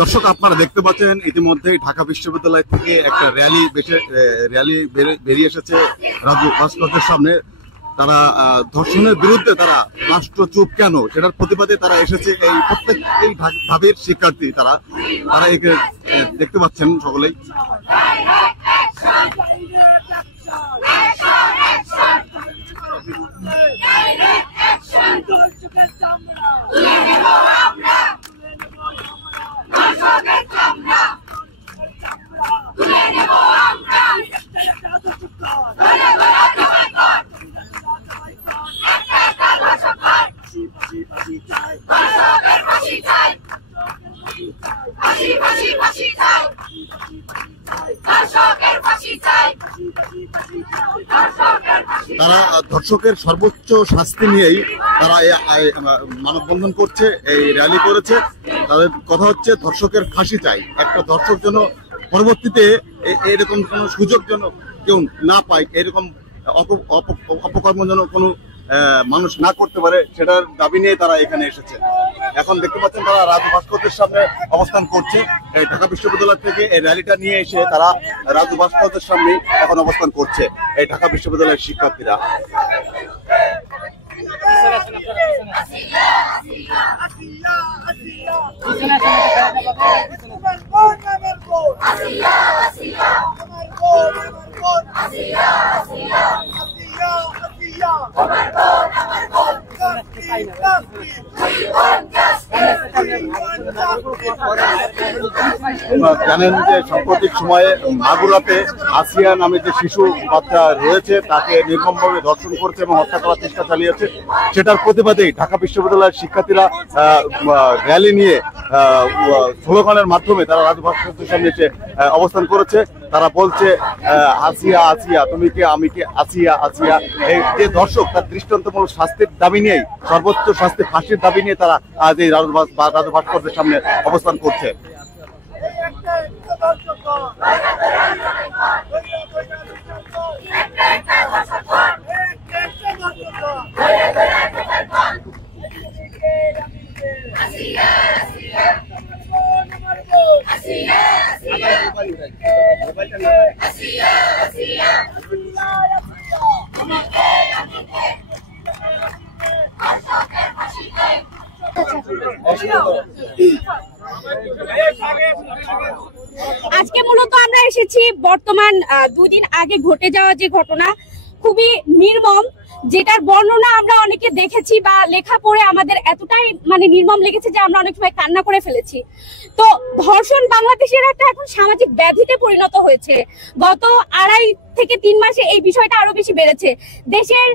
দর্শক, আপনারা দেখতে পাচ্ছেন ইতিমধ্যেই ঢাকা বিশ্ববিদ্যালয় থেকে একটা র্যালি বেরিয়ে এসেছে রাজু ভাস্কর্যের সামনে। তারা ধর্ষণের বিরুদ্ধে তারা রাষ্ট্র চুপ কেন সেটার প্রতিবাদে তারা এসেছে। এই প্রত্যেক এই ঢাবির শিক্ষার্থী তারা একে দেখতে পাচ্ছেন সকলেই। তারা ধর্ষকের সর্বোচ্চ শাস্তি নিয়েই তারা মানববন্ধন করছে, এই র্যালি করেছে। তাদের কথা হচ্ছে ধর্ষকের ফাঁসি চাই। একটা ধর্ষক যেন পরবর্তীতে এরকম কোনো সুযোগ যেন কেউ না পায়, এরকম অপকর্ম যেন কোনো মানুষ না করতে পারে, সেটার দাবি নিয়ে তারা এখানে এসেছে। এখন দেখতে পাচ্ছেন তারা রাজু ভাস্কর্যের সামনে অবস্থান করছে। ঢাকা বিশ্ববিদ্যালয় থেকে এই র্যালিটা নিয়ে এসে তারা রাজু ভাস্কর্যের সামনে এখন অবস্থান করছে এই ঢাকা বিশ্ববিদ্যালয়ের শিক্ষার্থীরা। জানেন যে সাম্প্রতিক সময়ে মাগুরাতে আসিয়া নামে যে শিশু বাচ্চা রয়েছে তাকে নির্মমভাবে ধর্ষণ করেছে এবং হত্যা করার চেষ্টা চালিয়েছে। সেটার প্রতিবাদেই ঢাকা বিশ্ববিদ্যালয়ের শিক্ষার্থীরা র্যালি নিয়ে স্লোগানের মাধ্যমে তারা রাজু ভাস্কর্যের সামনে এসে অবস্থান করেছে। তারা বলছে আসিয়া আসিয়া তুমি কে আমি কে, আসিয়া আসিয়া। এই যে ধর্ষক তার দৃষ্টান্তমূলক শাস্তির দাবি নিয়েই, সর্বোচ্চ শাস্তি ফাঁসির দাবি নিয়ে তারা আজ এই রাজু ভাস্কর্যের সামনে অবস্থান করছে। আজকে মূলত আমরা এসেছি বর্তমান দুদিন আগে ঘটে যাওয়া যে ঘটনা, খুবই নির্মম, যেটার বর্ণনা আমরা অনেকে দেখেছি বা লেখা পড়ে আমাদের এতটাই নির্মম লেগেছে যে আমরা অনেক সময় কান্না করে ফেলেছি। তো ধর্ষণ বাংলাদেশের একটা এখন সামাজিক ব্যাধিতে পরিণত হয়েছে। গত 2.5 থেকে 3 মাসে এই বিষয়টা আরো বেশি বেড়েছে। দেশের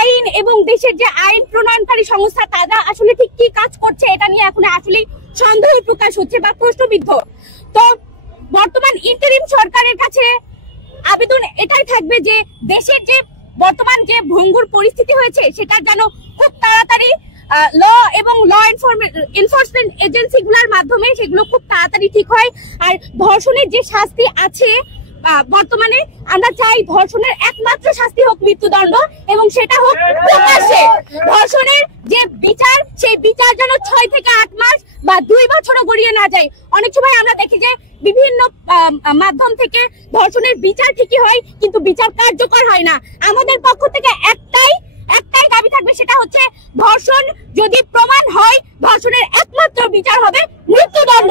আইন এবং দেশের যে আইন প্রণয়নকারী সংস্থা তারা আসলে ঠিক কি কাজ করছে এটা নিয়ে এখন আসলে সন্দেহ প্রকাশ হচ্ছে বা প্রশ্নবিদ্ধ। তো বর্তমান ইন্টারিম সরকারের কাছে আবেদন এটাই থাকবে যে দেশের যে বর্তমান যে ভঙ্গুর পরিস্থিতি হয়েছে সেটা যেন খুব তাড়াতাড়ি ল এবং ল এনফোর্সমেন্ট এজেন্সি গুলার মাধ্যমে সেগুলো খুব তাড়াতাড়ি ঠিক হয়। আর ধর্ষণের যে শাস্তি আছে বর্তমানে আমরা চাই ধর্ষণের একমাত্র শাস্তি হোক মৃত্যুদণ্ড, এবং সেটা হোক প্রকাশ্যে। ধর্ষণের যে বিচার সেই বিচার যেন 6 থেকে 8 মাস বা 2 বছরও গড়িয়ে না যায়। অনেক সময় আমরা দেখি যে বিভিন্ন মাধ্যম থেকে ধর্ষণের বিচার ঠিকই হয় কিন্তু বিচার কার্যকর হয় না। আমাদের পক্ষ থেকে একটাই দাবি থাকবে, সেটা হচ্ছে ধর্ষণ যদি প্রমাণ হয় ধর্ষণের একমাত্র বিচার হবে মৃত্যুদণ্ড,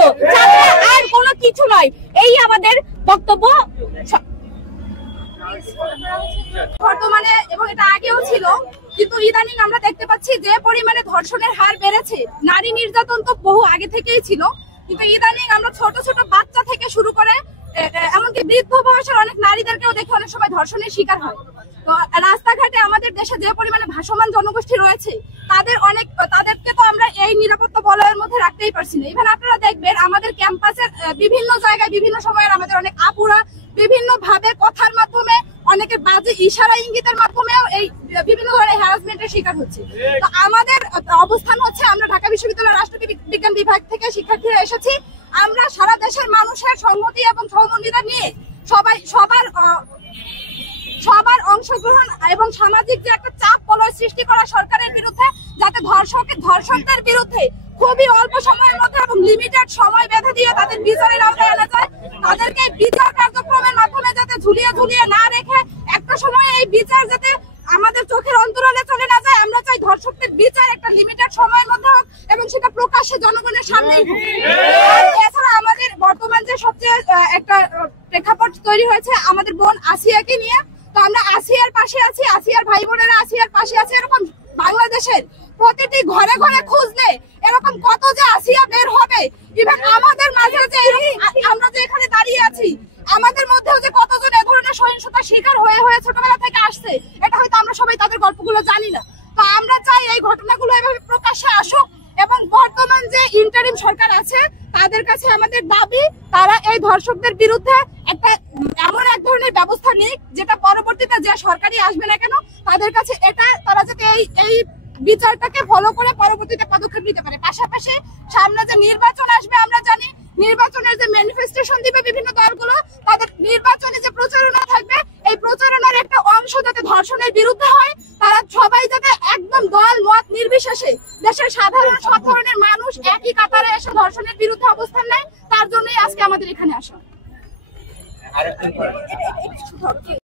আর কোনো কিছু নয়। এই আমাদের বক্তব্য। বর্তমানে এবং এটা আগেও ছিল, কিন্তু ইদানিং আমরা দেখতে পাচ্ছি যে পরিমাণে ধর্ষণের হার বেড়েছে। নারী নির্যাতন তো বহু আগে থেকেই ছিল, কিন্তু ইদানিং আমরা ছোট ছোট বাচ্চা থেকে শুরু করে এমনকি বৃদ্ধ বয়সের অনেক নারীদেরকেও দেখে অনেক সময় ধর্ষণের শিকার হয়। তো রাস্তাঘাটে আমাদের দেশে যে পরিমাণে ভাসমান জনগোষ্ঠী রয়েছে তাদেরকে তো আমরা এই নিরাপত্তা বলয়ের মধ্যে রাখতেই পারছি না। ইভেন আপনারা দেখবেন আমাদের ক্যাম্পাসের বিভিন্ন জায়গায় বিভিন্ন সময়ের আমাদের অনেক আপুরা বিভিন্ন ভাবে কথার মাধ্যমে, অনেকে বাজে ইশারা ইঙ্গিতের মাধ্যমেও এই বিভিন্ন ধরনের হ্যারাসমেন্টের শিকার হচ্ছে। তো আমাদের অবস্থান হচ্ছে, আমরা ঢাকা বিশ্ববিদ্যালয়ের রাষ্ট্রবিজ্ঞান বিভাগ থেকে শিক্ষার্থীরা এসেছি। আমরা সারা দেশের মানুষের সম্মতি এবং সহমর্মিতা নিয়ে সবার অংশগ্রহণ এবং সামাজিক যে একটা চাপ বলয় সৃষ্টি করা সরকারের বিরুদ্ধে, যাতে ধর্ষকদের বিরুদ্ধে খুবই অল্প সময়ের মধ্যে এবং লিমিটেড সময় বেঁধে দিয়ে তাদের বিচারের আওতায় আনা যায়। তাদেরকে বিচার কার্যক্রমের মাধ্যমে যাতে ঝুলিয়ে ঝুলিয়ে না রেখে একটা সময় এই বিচার যাতে আমাদের চোখের অন্তরালে চলে না যায়, আমরা চাই ধর্ষকদের বিচার একটা লিমিটেড সময়ের মধ্যে হোক এবং সেটা প্রকাশ্যে জনগণের সামনেই হোক। এছাড়া আমাদের বর্তমান যে সবচেয়ে একটা প্রেক্ষাপট তৈরি হয়েছে আমাদের বোন আসিয়াকে নিয়ে, তো আমরা আসিয়ার পাশে আছি, আসিয়ার ভাই বোনেরা আসিয়ার পাশে আছে। এরকম বাংলাদেশের প্রতিটি ঘরে ঘরে খুঁজলে এরকম কত যে আসিয়া বের হবে। ইভেন আমাদের মাঝে যে আমরা যে এখানে দাঁড়িয়ে আছি আমাদের মধ্যেও যে কতজন এ ধরনের সহিংসতার শিকার হয়ে হয়ে ছোটবেলা থেকে আসছে, এটা হয়তো আমরা সবাই তাদের গল্পগুলো জানি না। তো আমরা চাই এই ঘটনাগুলো এভাবে প্রকাশ্যে আসুক এবং বর্তমান যে ইন্টারিম সরকার আছে তাদের কাছে আমাদের দাবি তারা এই ধর্ষকদের বিরুদ্ধে একটা এমন এক ধরনের ব্যবস্থা নিক যেটা পরবর্তীতে যে সরকারই আসবে না কেন তাদের কাছে এটা তারা যাতে এই বিচারটাকে ফলো করে পরবর্তীতে পদক্ষেপ নিতে পারে। পাশাপাশি সামনে যে নির্বাচন আসবে আমরা জানি নির্বাচনের যে ম্যানিফেস্টেশন দিবে বিভিন্ন দলগুলো, তাদের নির্বাচনে যে প্রচারণা থাকবে এই প্রচারণার একটা অংশ যাতে ধর্ষণের বিরুদ্ধে হয়, তারা সবাই যাতে একদম দল মত নির্বিশেষে দেশের সাধারণ সব ধরনের মানুষ একই কাতারে এসে ধর্ষণের বিরুদ্ধে অবস্থান নেয়, তার জন্যই আজকে আমাদের এখানে আসা।